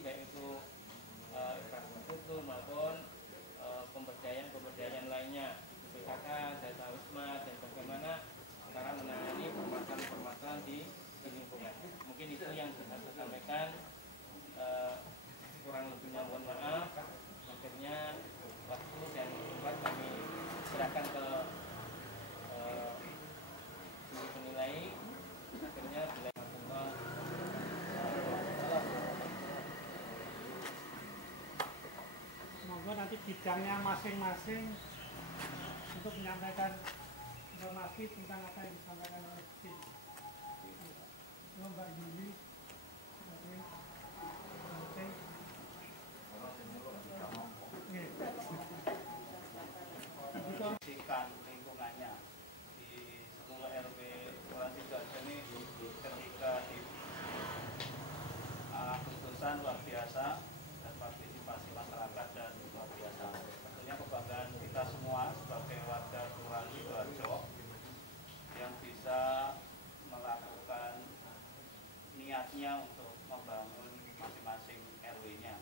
baik itu infrastruktur maupun pemberdayaan lainnya, PKK, jasa wisma, dan bagaimana sekarang menangani permasalahan-permasalahan di lingkungan. Mungkin itu yang bisa saya sampaikan. Kurang lebihnya mohon maaf. Akhirnya waktu dan tempat kami serahkan ke juri penilai. Akhirnya bila semoga nanti bidangnya masing-masing untuk menyampaikan informasi tentang apa yang disampaikan oleh tim. Mbak Yuli, bersihkan lingkungannya di 10 RW Kelurahan Sidoarjo ini ketika di Agustusan luar biasa dan partisipasi masyarakat dan luar biasa. Tentunya kebanggaan kita semua sebagai warga Kelurahan Sidoarjo yang bisa melakukan niatnya untuk membangun masing-masing RW-nya.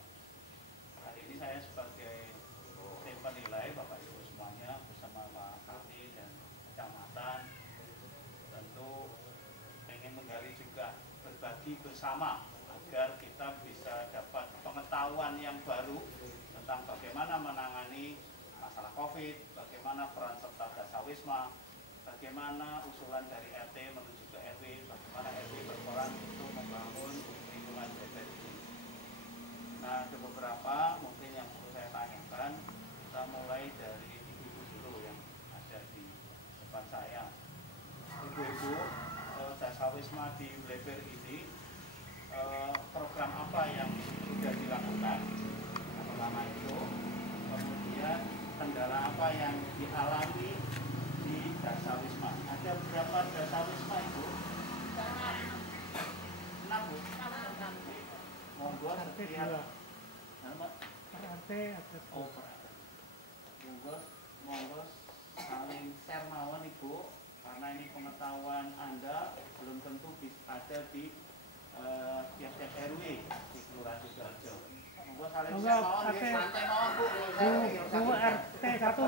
Hari ini saya sebagai tim penilai, Bapak Ibu semuanya bersama Pak Kami dan kecamatan tentu ingin menggali juga, berbagi bersama agar kita bisa dapat pengetahuan yang baru tentang bagaimana menangani masalah COVID, bagaimana peran serta dasawisma, bagaimana usulan dari RT menuju ke RW, bagaimana RW berperan untuk membangun lingkungan berbeda ini. Nah, ada beberapa mungkin yang perlu saya tanyakan. Kita mulai dari ibu-ibu dulu yang ada di depan saya. Ibu-ibu, dasawisma di Bleber ini program apa yang sudah dilakukan? Yang pertama itu, kemudian kendala apa yang dialami di dasawisma? Ada berapa dasawisma Ibu? 6 Bu? 6. Monggo lihat. Nama? RT ada. Oh, monggo saling share mawon Ibu, karena ini pengetahuan Anda belum tentu ada di tiap-tiap RW di Kelurahan Sidoarjo. Monggo saling share mawon, santai mawon Bu. RT 1.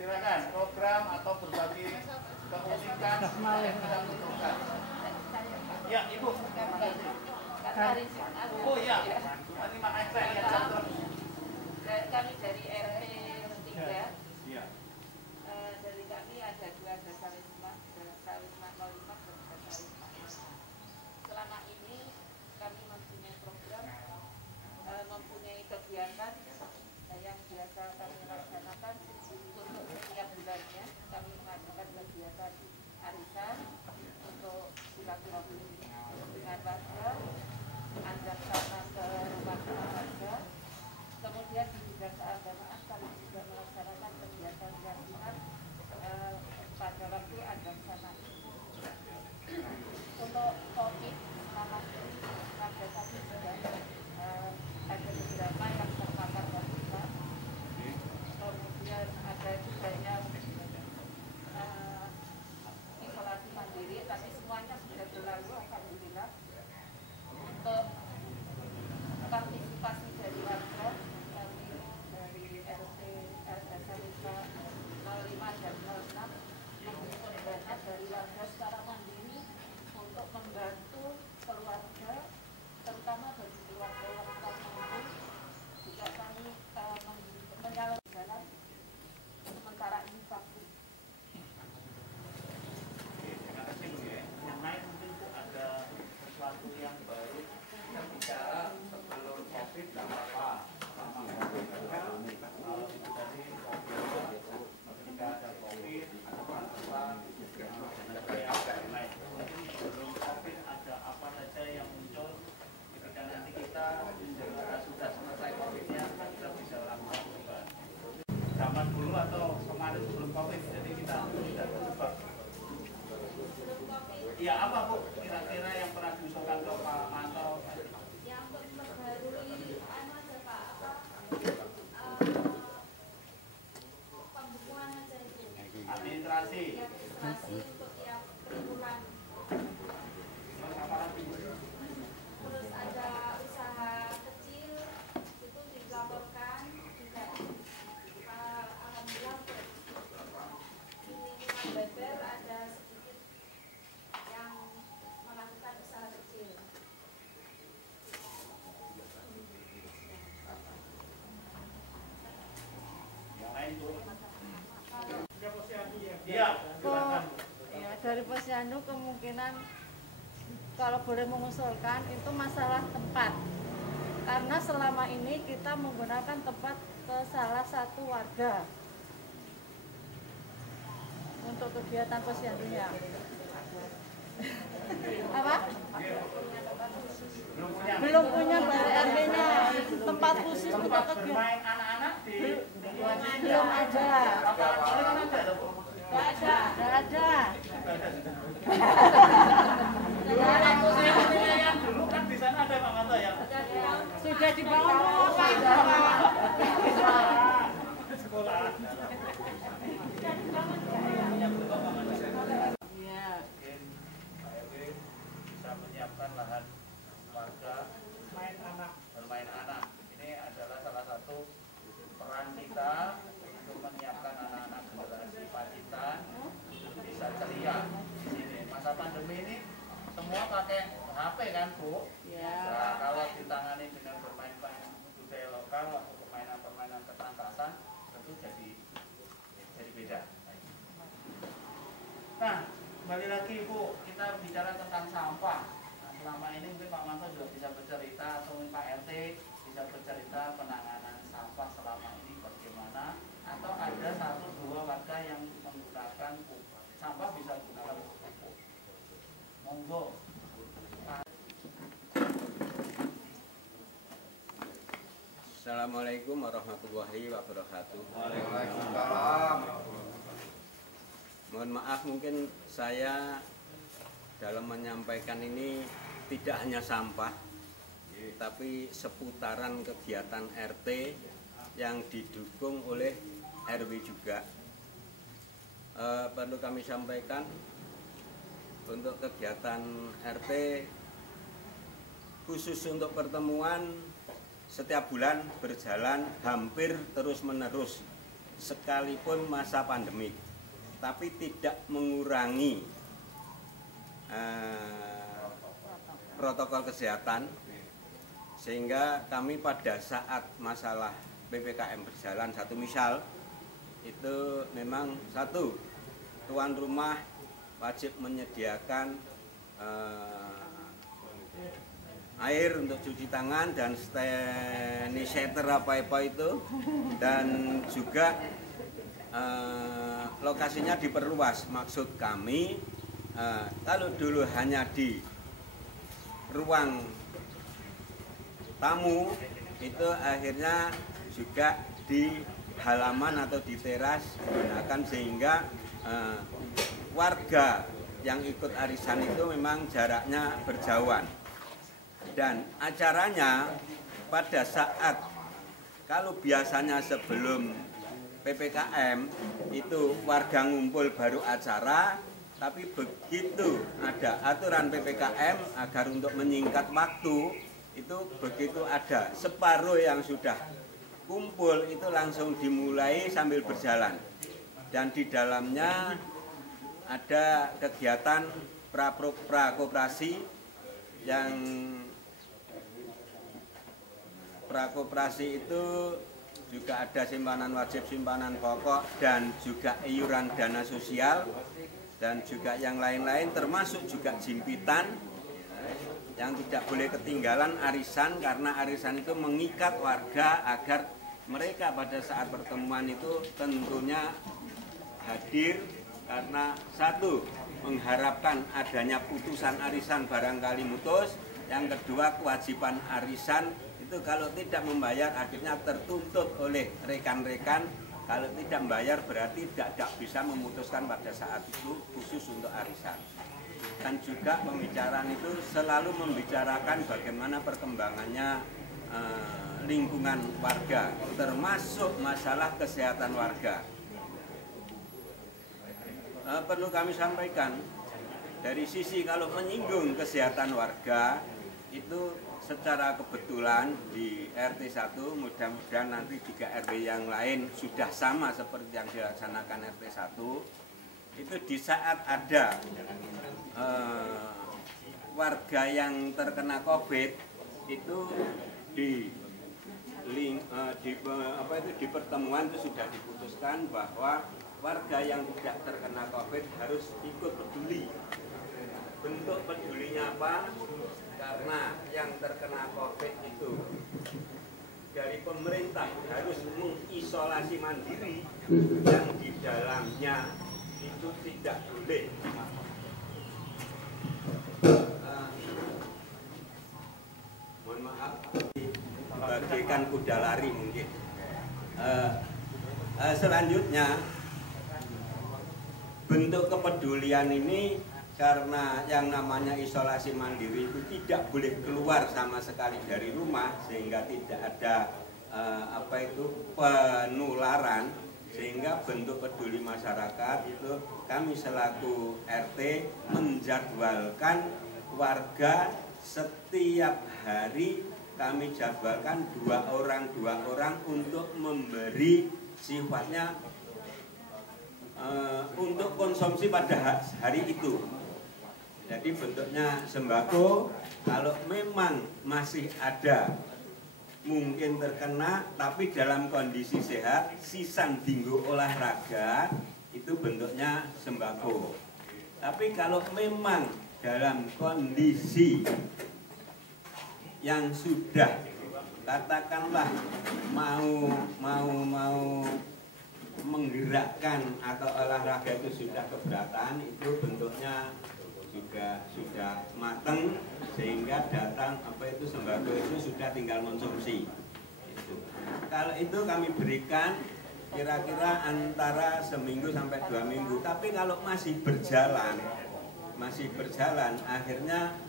Silakan program atau berbagi keunikan yang kita butuhkan. Ya Ibu. Oh iya. Terima kasih. Kami dari RT 3. Iya. Dari kami ada 2 dasawisma 05 dan dasawisma 06. Selama ini kami mempunyai program, mempunyai kegiatan yang biasa kami laksanakan untuk setiap bulannya. Kami mengadakan kegiatan arisan untuk silaturahmi dengan warga, ajak sana ke rumah warga. Kemudian di bidang keagamaan kami juga melaksanakan kegiatan keyakinan pada waktu ajak sana. Untuk COVID selama ini warga kami sudah ada beberapa yang terpapar COVID. Kemudian ada juga yang isolasi mandiri, tapi semuanya sudah berlalu alhamdulillah. Untuk partisipasi dari warga kami dari RT Dasawisma 05 dan 06 menghimpun dana dari warga secara mandiri untuk membantu keluarga, terutama bagi keluarga yang kurang mampu. Juga kami menyalurkan dana sementara ini vaksin. Terima kasih Bu ya. Yang lain mungkin Bu ada sesuatu yang baru kita bicara sebelum COVID dan apa selama COVID. Kalau itu tadi ketika ada COVID, ada peran ada yang lain. Mungkin sebelum COVID ada apa saja yang muncul ketika nanti kita sudah selesai COVID-nya, kita bisa lakukan perubahan. Zaman dulu atau kemarin sebelum COVID, jadi kita tidak terjebak. Iya, apa Bu kira-kira yang pernah diusulkan ke Pak Manto? Yang memperbarui aja Pak, pembukuan aja itu. Administrasi. Administrasi untuk tiap kelurahan. Terus apa lagi Bu? Terus ada usaha lain Bu. Ya. Iya, silakan Bu. Ya, dari Posyandu kemungkinan kalau boleh mengusulkan itu masalah tempat. Karena selama ini kita menggunakan tempat ke salah satu warga untuk kegiatan Posyandunya. Apa? Belum punya balai RT-nya, tempat khusus untuk Tempat kegiatan. bermain anak-anak di Belum ada. lapangan ada loh Bu. Nggak ada. Saya yang dulu kan di sana ada Pak Manto ya. Sudah dibangun rumah Pak. Sekolah. Iya. Mungkin Pak RW bisa menyiapkan lahan warga Main anak. bermain anak. Ini adalah salah satu peran kita untuk menyiapkan anak-anak generasi Pacitan bisa ceria di sini. Masa pandemi ini semua pakai HP kan Bu? Ya. Nah, kalau ditangani dengan bermain budaya lokal atau permainan-permainan ketangkasan tentu jadi beda. Nah, kembali lagi Bu, kita bicara tentang sampah. Nah, selama ini mungkin Pak Manto juga bisa bercerita atau mungkin Pak RT bisa bercerita penanganan sampah selama ini bagaimana, atau ada 1-2 warga yang menggunakan sampah bisa menggunakan pupuk. Monggo. Assalamualaikum warahmatullahi wabarakatuh. Waalaikumsalam. Mohon maaf mungkin saya dalam menyampaikan ini tidak hanya sampah, tapi seputaran kegiatan RT yang didukung oleh RW juga. Perlu kami sampaikan untuk kegiatan RT khusus untuk pertemuan setiap bulan berjalan hampir terus-menerus sekalipun masa pandemi, tapi tidak mengurangi protokol kesehatan, sehingga kami pada saat masalah PPKM berjalan, satu misal itu memang satu, tuan rumah wajib menyediakan air untuk cuci tangan dan sanitizer apa itu, dan juga lokasinya diperluas. Maksud kami kalau dulu hanya di ruang tamu, itu akhirnya juga di halaman atau di teras digunakan, sehingga warga yang ikut arisan itu memang jaraknya berjauhan. Dan acaranya pada saat, kalau biasanya sebelum PPKM itu warga ngumpul baru acara, tapi begitu ada aturan PPKM agar untuk menyingkat waktu, itu begitu ada separuh yang sudah kumpul itu langsung dimulai sambil berjalan. Dan di dalamnya ada kegiatan prakoperasi yang prakoperasi itu juga ada simpanan wajib, simpanan pokok, dan juga iuran dana sosial, dan juga yang lain-lain, termasuk juga jimpitan yang tidak boleh ketinggalan arisan, karena arisan itu mengikat warga agar mereka pada saat pertemuan itu tentunya hadir, karena satu, mengharapkan adanya putusan arisan barangkali mutus. Yang kedua, kewajiban arisan itu kalau tidak membayar akhirnya tertuntut oleh rekan-rekan. Kalau tidak membayar berarti tidak bisa memutuskan pada saat itu khusus untuk arisan. Dan juga pembicaraan itu selalu membicarakan bagaimana perkembangannya lingkungan warga, termasuk masalah kesehatan warga. Perlu kami sampaikan, dari sisi kalau menyinggung kesehatan warga, itu secara kebetulan di RT 1, mudah-mudahan nanti juga RW yang lain sudah sama seperti yang dilaksanakan RT 1, itu di saat ada warga yang terkena COVID, itu di di pertemuan itu sudah diputuskan bahwa warga yang tidak terkena COVID harus ikut peduli. Bentuk pedulinya apa? Karena yang terkena COVID itu dari pemerintah harus mengisolasi mandiri yang di dalamnya itu tidak boleh mohon maaf bagaikan kuda lari mungkin. Selanjutnya bentuk kepedulian ini karena yang namanya isolasi mandiri itu tidak boleh keluar sama sekali dari rumah sehingga tidak ada penularan, sehingga bentuk peduli masyarakat itu kami selaku RT menjadwalkan warga setiap hari kami jadwalkan dua orang untuk memberi sifatnya untuk konsumsi pada hari itu. Jadi bentuknya sembako. Kalau memang masih ada mungkin terkena tapi dalam kondisi sehat, sisan dinggo olahraga, itu bentuknya sembako. Tapi kalau memang dalam kondisi yang sudah katakanlah mau menggerakkan atau olahraga itu sudah keberatan, itu bentuknya juga sudah matang sehingga datang sembako itu sudah tinggal konsumsi. Kalau itu kami berikan kira-kira antara seminggu sampai 2 minggu. Tapi kalau masih berjalan akhirnya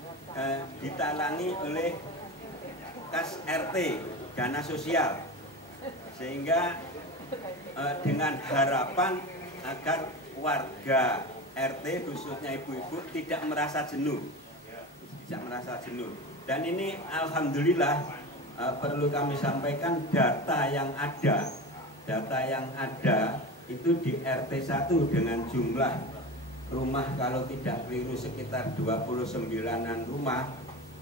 ditalangi oleh kas RT, dana sosial, sehingga dengan harapan agar warga RT khususnya ibu-ibu tidak merasa jenuh. Dan ini alhamdulillah perlu kami sampaikan data yang ada itu di RT 1 dengan jumlah rumah kalau tidak keliru sekitar 29-an rumah,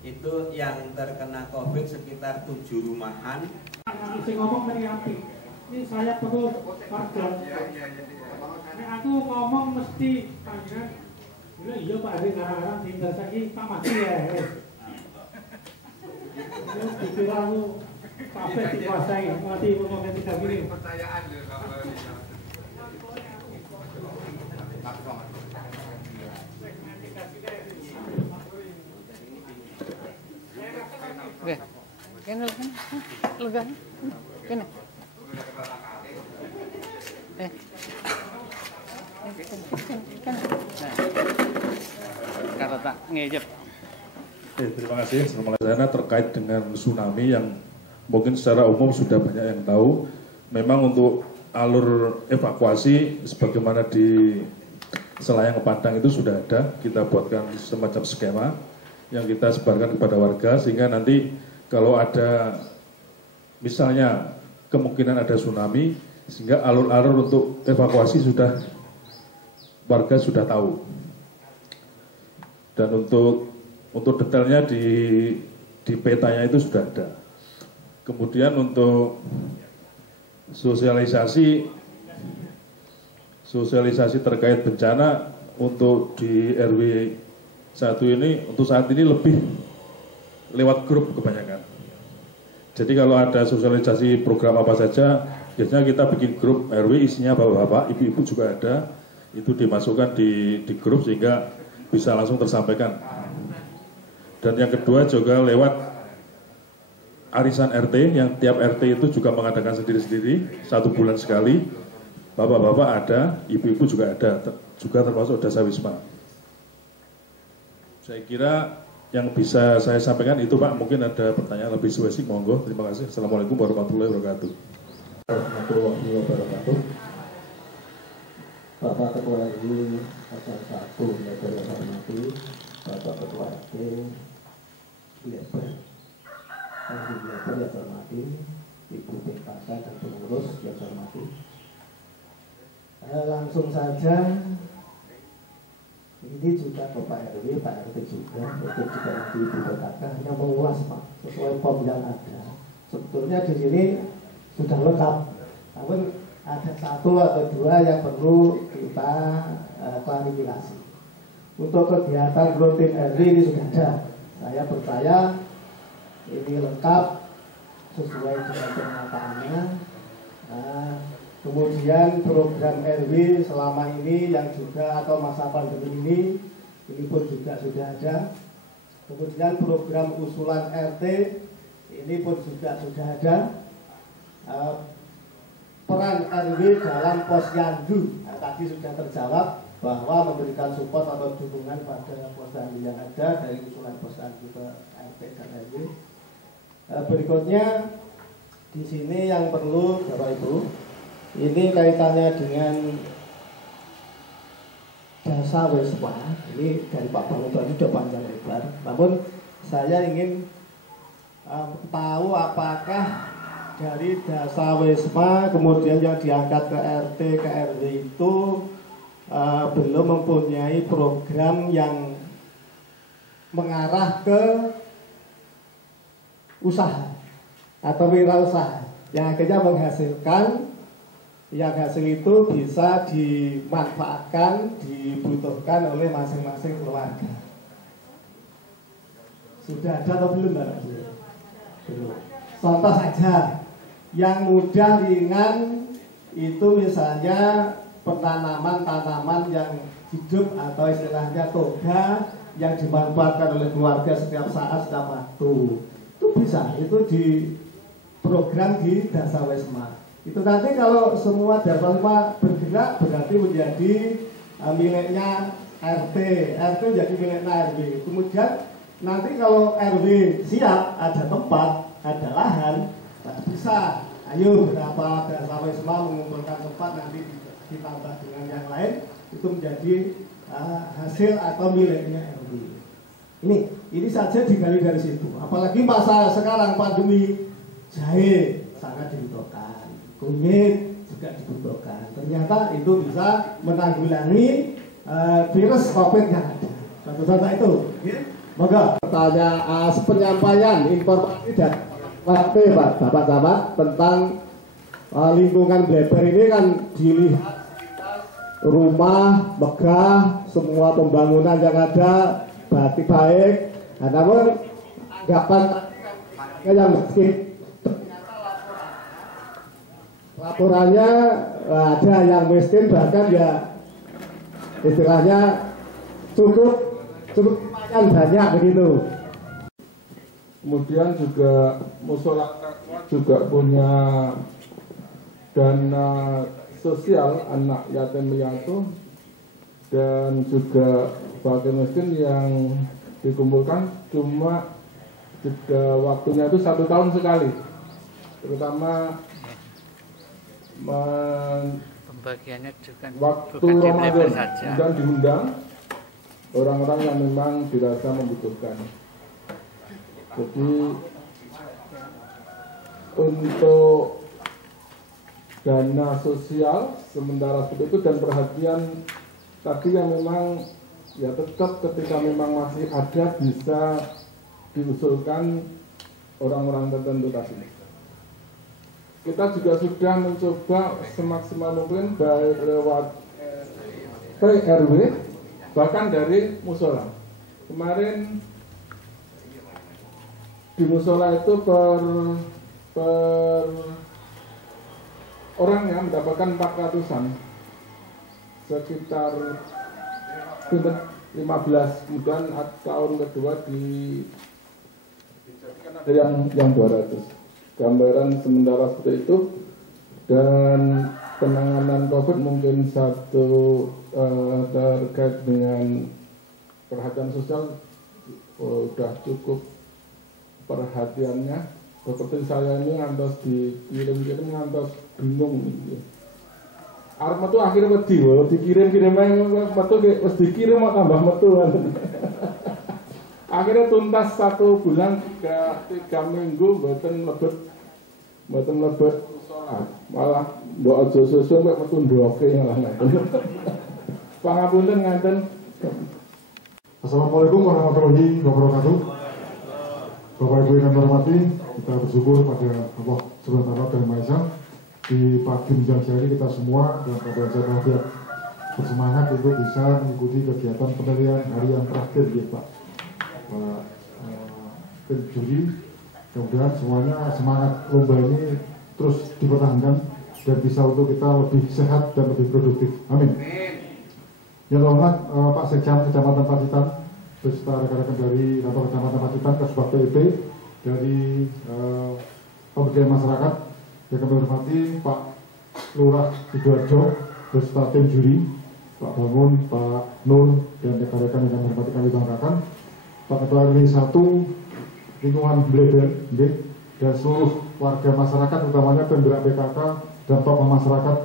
itu yang terkena COVID sekitar 7 rumahan. Masih ngomong dari api. Ini saya perlu warga. Ini aku ngomong mesti panjenengan. Iya Pak Ari ngarang-ngarang tinggal lagi Pak mati ya. Ini dikira aku sampai dikuasai mati ngomongnya tidak gini. Percayaan ya kalau Oke, kena lega, kena. Kata tak ngejep. Terima kasih. Assalamualaikum. Terkait dengan tsunami yang mungkin secara umum sudah banyak yang tahu. Memang untuk alur evakuasi sebagaimana di Selayang Padang itu sudah ada. Kita buatkan semacam skema yang kita sebarkan kepada warga sehingga nanti kalau ada misalnya kemungkinan ada tsunami sehingga alur-alur untuk evakuasi warga sudah tahu. Dan untuk detailnya di petanya itu sudah ada. Kemudian untuk sosialisasi terkait bencana untuk di RW 1 ini untuk saat ini lebih lewat grup kebanyakan. Jadi kalau ada sosialisasi program apa saja, biasanya kita bikin grup RW isinya bapak-bapak, ibu-ibu juga ada, itu dimasukkan di grup sehingga bisa langsung tersampaikan. Dan yang kedua juga lewat arisan RT, yang tiap RT itu juga mengadakan sendiri-sendiri, 1 bulan sekali. Bapak-bapak ada, ibu-ibu juga ada, juga termasuk Dasa Wisma. Saya kira yang bisa saya sampaikan itu Pak, mungkin ada pertanyaan lebih spesifik, monggo. Terima kasih. Assalamualaikum warahmatullahi wabarakatuh. Warahmatullahi wabarakatuh. Bapak Ketua RW RT 1 yang saya hormati, Bapak Ketua RT Biaper, Biaper yang saya hormati, Ibu PKK dan pengurus yang saya hormati. Langsung saja. Ini juga Bapak RW, Pak RT juga, itu juga Ibu PKK hanya mengulas Pak, sesuai form yang ada. sebetulnya di sini sudah lengkap. Namun ada satu atau dua yang perlu kita klarifikasi. Untuk kegiatan rutin RW ini sudah ada. Saya percaya ini lengkap sesuai dengan pernyataannya. Nah, kemudian program RW selama ini yang juga atau masa pandemi ini pun juga sudah ada. Kemudian program usulan RT ini pun juga sudah ada. Peran RW dalam posyandu tadi sudah terjawab bahwa memberikan support atau dukungan pada posyandu yang ada dari usulan posyandu ke RT dan RW. Berikutnya di sini yang perlu Bapak Ibu, ini kaitannya dengan Dasa Wisma. Ini dari Pak Bang tadi sudah panjang lebar. Namun saya ingin tahu apakah dari Dasa Wisma kemudian yang diangkat ke RT ke RW itu belum mempunyai program yang mengarah ke usaha atau wirausaha yang akhirnya menghasilkan, yang hasil itu bisa dimanfaatkan, dibutuhkan oleh masing-masing keluarga. Sudah ada atau belum, Mbak? Belum. Contoh saja, yang mudah ringan itu misalnya penanaman tanaman yang hidup atau istilahnya toga yang dimanfaatkan oleh keluarga setiap saat, setiap waktu. Itu bisa, itu di program di Dasa Wisma. Itu nanti kalau semua Dasa Wisma bergerak berarti menjadi miliknya RT, RT jadi miliknya RW. Kemudian nanti kalau RW siap, ada tempat, ada lahan, bisa. Ayo berapa Dasa Wisma mengumpulkan tempat nanti ditambah dengan yang lain itu menjadi hasil atau miliknya RW. Ini saja digali dari situ. Apalagi masa sekarang pandemi, jahe sangat dibutuhkan, kunyit juga dibutuhkan. Ternyata itu bisa menanggulangi virus COVID yang ada. Contoh-contoh itu. Moga pertanyaan penyampaian informasi dan waktu Pak Bapak tentang lingkungan Bleber ini kan dilihat rumah megah, semua pembangunan yang ada baik. Nah, namun anggapan yang miskin, laporannya ada yang miskin bahkan ya istilahnya cukup lumayan banyak begitu. Kemudian juga musola juga punya dana sosial anak yatim piatu dan juga fakir miskin yang dikumpulkan cuma jeda waktunya itu 1 tahun sekali, terutama pembagiannya juga waktu Ramadan dan diundang orang-orang yang memang dirasa membutuhkan. Jadi untuk dana sosial sementara seperti itu dan perhatian tadi yang memang ya tetap ketika memang masih ada bisa diusulkan orang-orang tertentu tadi. Kita juga sudah mencoba semaksimal mungkin baik lewat RW bahkan dari musola. Kemarin di musola itu per orang yang mendapatkan 400-an sekitar 15, kemudian tahun kedua dijadikan ada yang 200. Gambaran sementara seperti itu, dan penanganan COVID mungkin satu terkait dengan perhatian sosial sudah cukup perhatiannya. Seperti saya ini ngantos dikirim-kirim ngantos bingung gitu. Arep metu akhirnya wedi, dikirim-kirim metu wis dikirim mau tambah metu. Akhirnya tuntas 1 bulan 3 minggu mboten mlebet malah mbok aja susu mek metu ndoke malah ngaten. Pangapunten ngaten. Assalamualaikum warahmatullahi wabarakatuh. Bapak Ibu yang kami hormati, kita bersyukur pada Allah Subhanahu wa Ta'ala dan Maha Esa. Di pagi menjelang siang ini kita semua dalam keadaan sehat walafiat bersemangat untuk bisa mengikuti kegiatan penilaian hari yang terakhir ya Pak tim juri. Kemudian semuanya semangat lomba ini terus dipertahankan dan bisa untuk kita lebih sehat dan lebih produktif. Amin. Yang hormat Pak Sekjam Kecamatan Pacitan beserta rekan-rekan dari kantor Kecamatan Pacitan, Kasubag PIP, dari pemberdayaan masyarakat yang kami hormati Pak Lurah Sidoarjo beserta tim juri, Pak Bangun, Pak Nur dan rekan-rekan yang kami hormati kami banggakan, Pak Ketua RW 1 lingkungan Bleber dan seluruh warga masyarakat utamanya penggerak PKK dan tokoh masyarakat.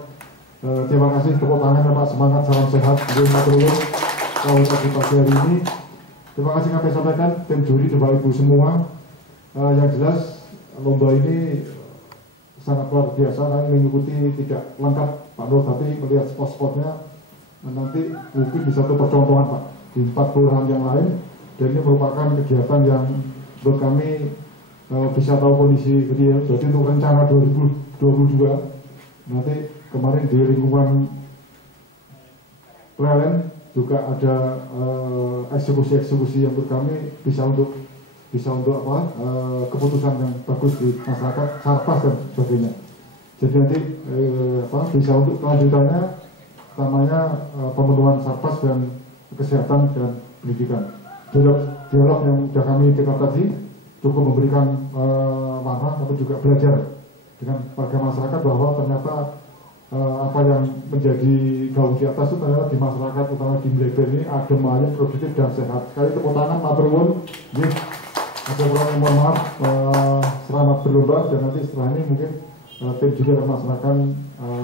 Terima kasih, tepuk tangan ya Pak, semangat, salam sehat, kalau pagi hari ini. Terima kasih kami sampaikan tim juri, Bapak Ibu semua. Yang jelas lomba ini sangat luar biasa, kami mengikuti tidak lengkap Pak Nur, tapi melihat spot-spotnya nanti mungkin bisa untuk percontohan Pak di 4 kelurahan yang lain, dan ini merupakan kegiatan yang menurut kami bisa tahu kondisi real. Jadi untuk rencana 2022 nanti kemarin di lingkungan plelen juga ada eksekusi-eksekusi yang menurut kami bisa untuk keputusan yang bagus di masyarakat, sarpas dan sebagainya. Jadi nanti bisa untuk kelanjutannya utamanya pemenuhan sarpas dan kesehatan dan pendidikan. Dialog yang sudah kami dekap tadi cukup memberikan warna, tapi juga belajar dengan warga masyarakat bahwa ternyata apa yang menjadi gaung di atas itu ternyata di masyarakat utama di Bleber ini adem ayem, produktif dan sehat. Sekali tepuk tangan, matur nuwun. Ada kurang mohon maaf, selamat berlomba, dan nanti setelah ini mungkin tim juga akan melaksanakan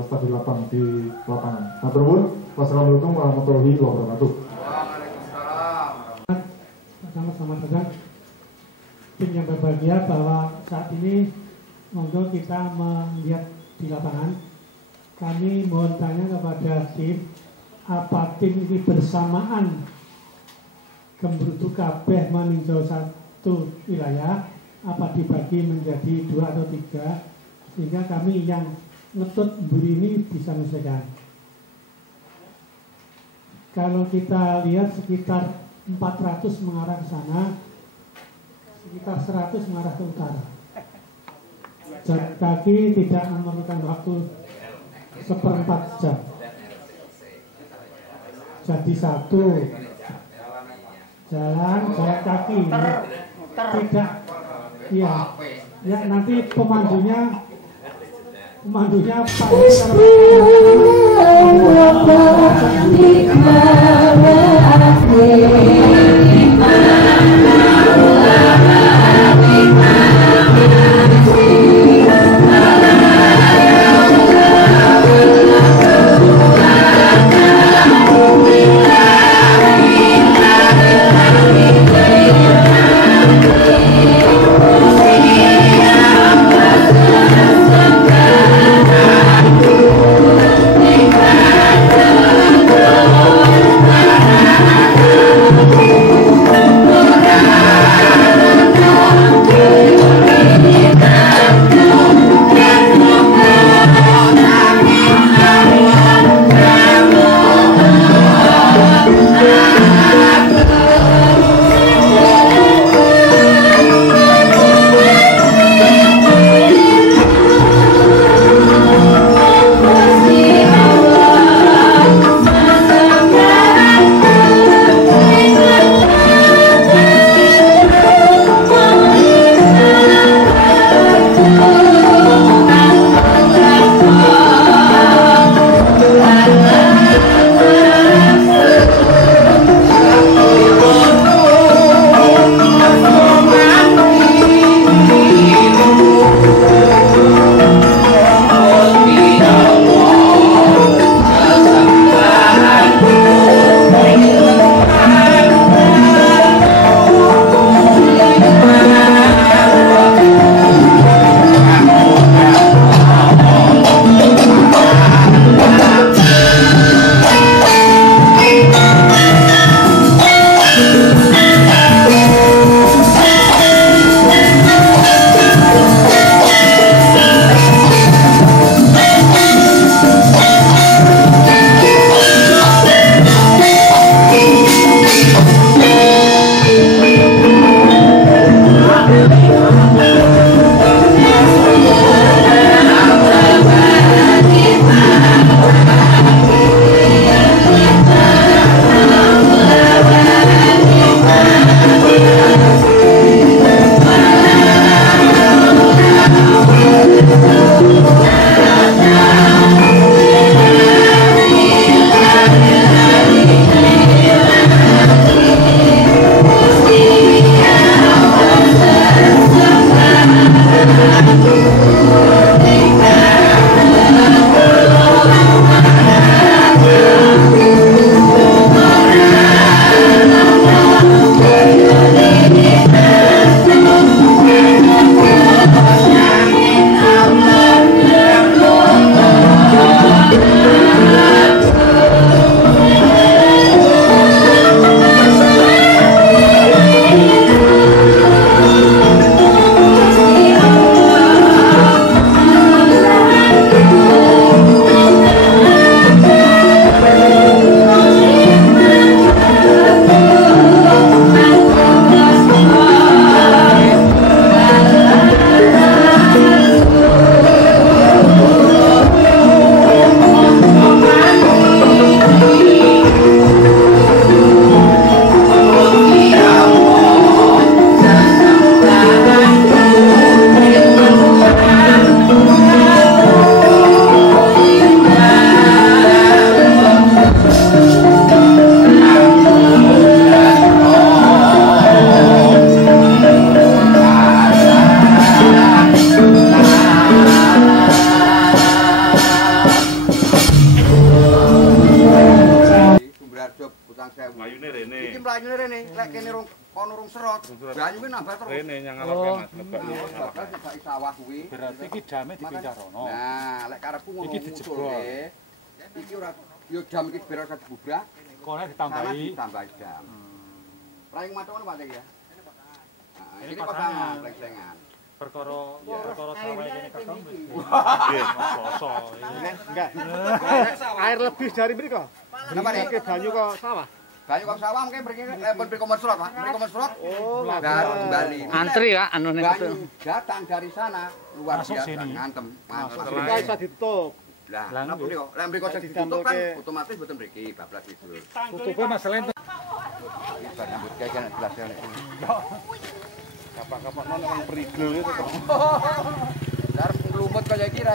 studi lapang di lapangan. Matur nuwun. Wassalamualaikum warahmatullahi wabarakatuh. Sama-sama sedang tim yang berbahagia bahwa saat ini monggo kita melihat di lapangan. Kami mohon tanya kepada tim, apa tim ini bersamaan Gembrutu kabeh meninjau satu wilayah, apa dibagi menjadi 2 atau 3, sehingga kami yang ngetut mburi ini bisa menyelesaikan. Kalau kita lihat sekitar 400 mengarah ke sana, sekitar 100 mengarah ke utara. Jalan kaki tidak memerlukan waktu 1/4 jam. Jadi satu jalan kaki tidak, ya nanti pemandunya Pak nambah terus. Rene yang ngalorke Mas. Bakal sak sawah kuwi. Berarti iki jame dipindah rono. Nah, lek karepku ngono Iki dijebol. Iki ora yo jam iki biar ora dibubrak. Kone ditambahi. Ditambahi jam. Raing matokan Pak iki ya. Nah, ini pasangan. pasangan pleksengan. Perkara sawah ini kakang wis. Nggih. Poso. Enggak. Air lebih dari mriko. Kenapa nih? Ke banyu kok sawah. Banyu kok sawah mungkin mriko Mesrot, Pak. Mriko Mesrot. Oh, baru kembali. Antri ya anu ning Banyu datang dari sana luar Masuk biasa sini. ngantem. Masuk. Kita bisa ditutup. Lah, napa niku? Lek mriko sing ditutup kan otomatis mboten mriki bablas itu. Tutupe masalah Bar nyambut gawe kan jelas ya. kapak-kapak non yang perigel gitu kok. Arep nglumut kaya iki ra.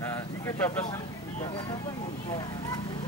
Nah, ini 12